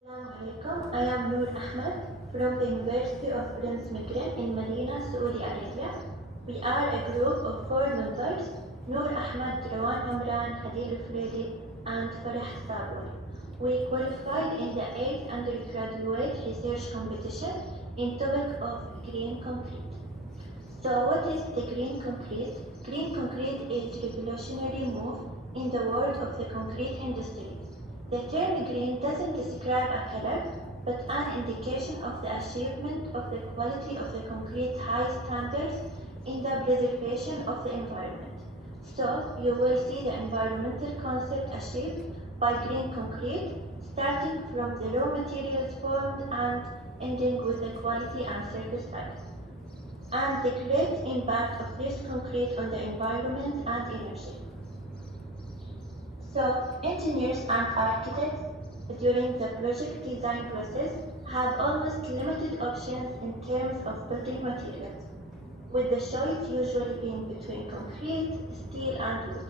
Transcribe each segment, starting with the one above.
Assalamu alaikum. I am Noor Ahmed from the University of Prince Mikran in Medina, Saudi Arabia. We are a group of four members: Noor Ahmed, Rawan Amran, Hadil Fredi, and Farah Sabri. We qualified in the 8th undergraduate research competition in topic of green concrete. So what is the green concrete? Green concrete is a revolutionary move in the world of the concrete industry. The term green doesn't describe a color, but an indication of the achievement of the quality of the concrete high standards in the preservation of the environment. So you will see the environmental concept achieved by green concrete, starting from the raw materials formed and ending with the quality and service life, and the great impact of this concrete on the environment and energy. So, engineers and architects during the project design process have almost limited options in terms of building materials, with the choice usually being between concrete, steel, and wood.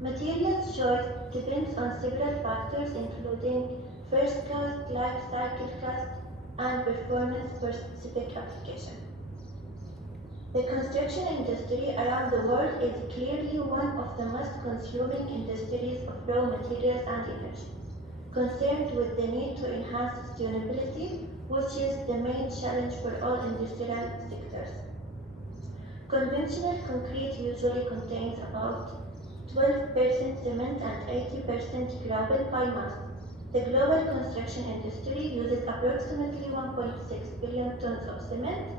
Materials choice depends on several factors including first cost, life cycle cost, and performance for specific application. The construction industry around the world is clearly one of the most consuming industries of raw materials and energy, concerned with the need to enhance sustainability, which is the main challenge for all industrial sectors. Conventional concrete usually contains about 12% cement and 80% gravel by mass. The global construction industry uses approximately 1.6 billion tons of cement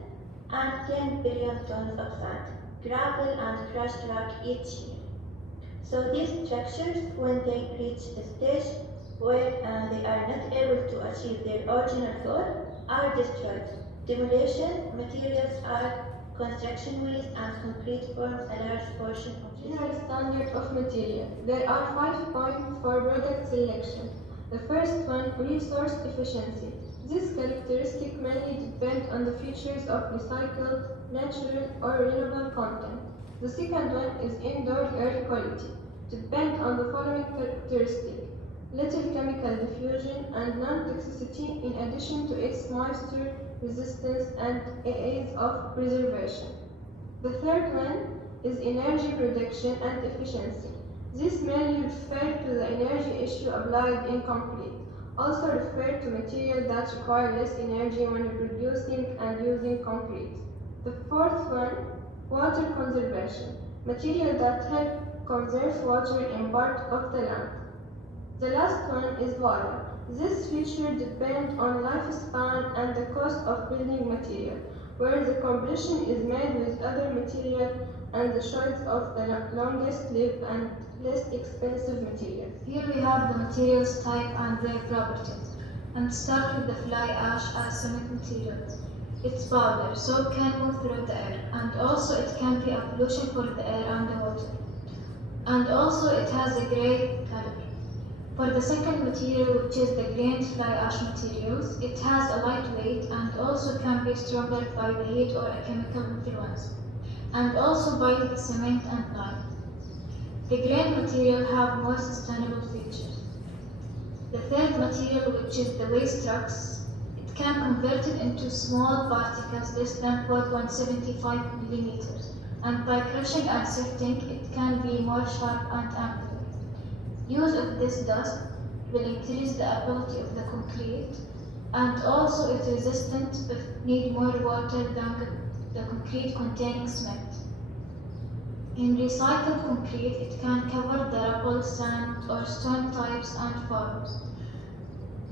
and 10 billion tons of sand, gravel, and crushed rock each year. So these structures, when they reach a stage where they are not able to achieve their original goal, are destroyed. Demolition, materials are construction waste, and concrete forms a large portion of this. General standard of material. There are 5 points for product selection. The first one, resource efficiency. This characteristic mainly depends on the features of recycled, natural, or renewable content. The second one is indoor air quality. Depend on the following characteristic: little chemical diffusion and non-toxicity, in addition to its moisture resistance and ease of preservation. The third one is energy production and efficiency. This mainly refers to the energy issue applied in concrete, also referred to materials that require less energy when producing and using concrete. The fourth one, water conservation, materials that help conserve water in part of the land. The last one is water. This feature depends on lifespan and the cost of building material, where the completion is made with other material and the choice of the longest lived and less expensive material. Here we have the materials type and their properties, and start with the fly ash as cement material. It's powder, so it can move through the air, and also it can be a pollution for the air and the water. And also it has a grey color. For the second material, which is the grained fly ash materials, it has a light weight and also can be stronger by the heat or a chemical influence, and also by the cement and lime. The grain material have more sustainable features. The third material, which is the waste rocks, it can convert it into small particles less than 0.175 millimeters, and by crushing and sifting, it can be more sharp and ample. Use of this dust will increase the ability of the concrete, and also it is resistant if need more water than the concrete containing cement. In recycled concrete, it can cover the rubble, sand, or stone types and forms.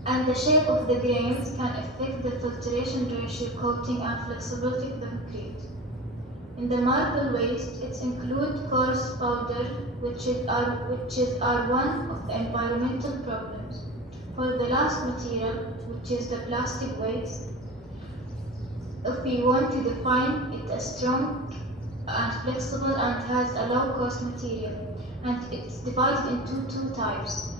And the shape of the grains can affect the filtration ratio, coating, and flexibility of the concrete. In the marble waste, it includes coarse powder, which are one of the environmental problems. For the last material, which is the plastic waste, if we want to define it as strong and flexible and has a low-cost material, and it's divided into two types: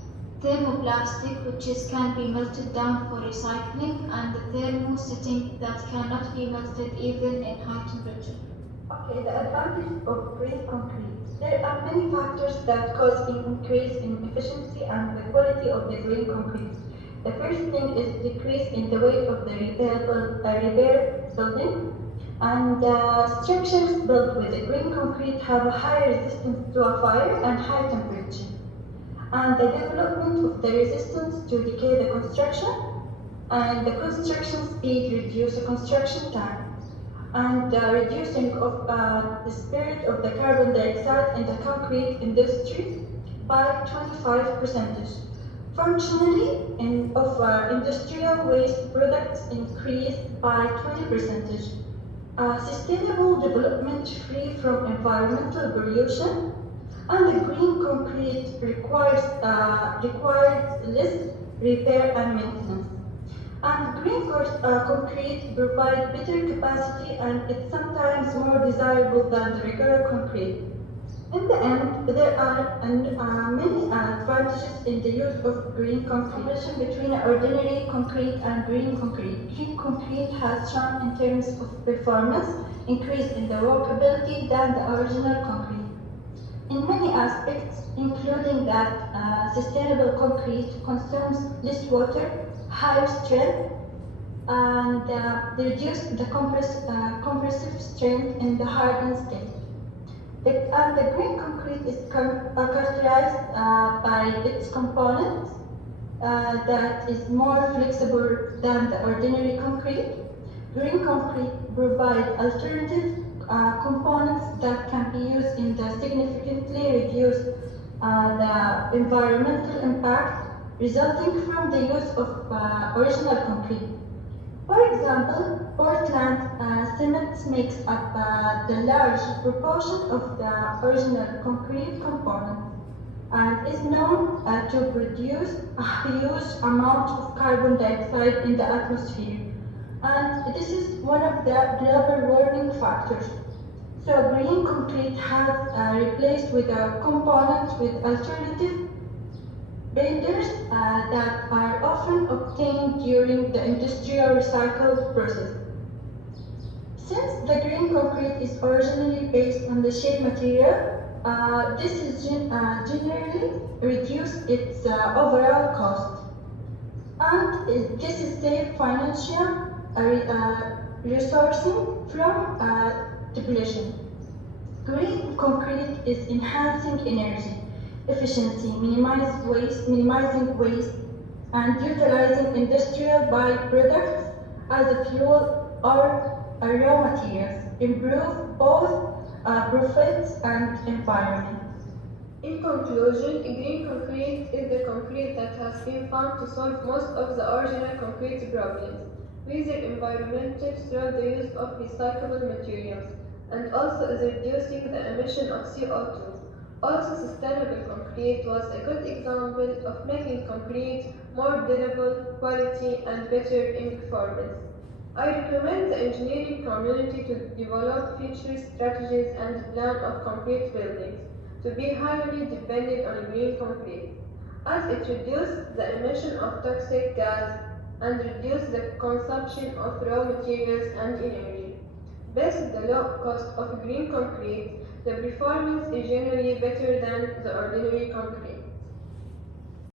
thermoplastic, which can be melted down for recycling, and the thermosetting that cannot be melted even in high temperature. Okay, the advantage of green concrete. There are many factors that cause an increase in efficiency and the quality of the green concrete. The first thing is decrease in the weight of the repair building, and structures built with the green concrete have a higher resistance to a fire and high temperature. And the development of the resistance to decay the construction, and the construction speed reduce the construction time, and reducing of the spirit of the carbon dioxide in the concrete industry by 25%. Functionally, industrial waste products increased by 20%. Sustainable development free from environmental pollution, and the green concrete requires less repair and maintenance. And green concrete provides better capacity, and it's sometimes more desirable than the regular concrete. In the end, there are many advantages in the use of green concrete. Comparison between ordinary concrete and green concrete. Green concrete has shown in terms of performance increase in the workability than the original concrete. In many aspects, including that sustainable concrete consumes less water, higher strength, and reduce the compressive strength in the hardened state. The green concrete is characterized by its components that is more flexible than the ordinary concrete. Green concrete provides alternative components that can be used in the significantly reduce the environmental impact resulting from the use of original concrete. For example, Portland cement makes up the large proportion of the original concrete component and is known to produce a huge amount of carbon dioxide in the atmosphere. And this is one of the global warming factors. So green concrete has replaced with a component with alternative binders that are often obtained during the industrial recycle process. Since the green concrete is originally based on the shade material, this is generally reduce its overall cost. And this is save financial resourcing from depletion. Green concrete is enhancing energy efficiency, minimizing waste, and utilizing industrial byproducts as a fuel or raw materials, improve both profits and environment. In conclusion, green concrete is the concrete that has been found to solve most of the original concrete problems, whether environmental through the use of recyclable materials, and also is reducing the emission of CO2. Also, sustainable concrete was a good example of making concrete more durable, quality, and better in performance. I recommend the engineering community to develop future strategies and plan of concrete buildings to be highly dependent on green concrete, as it reduces the emission of toxic gas and reduces the consumption of raw materials and energy. Based on the low cost of green concrete, the performance is generally better than the ordinary concrete.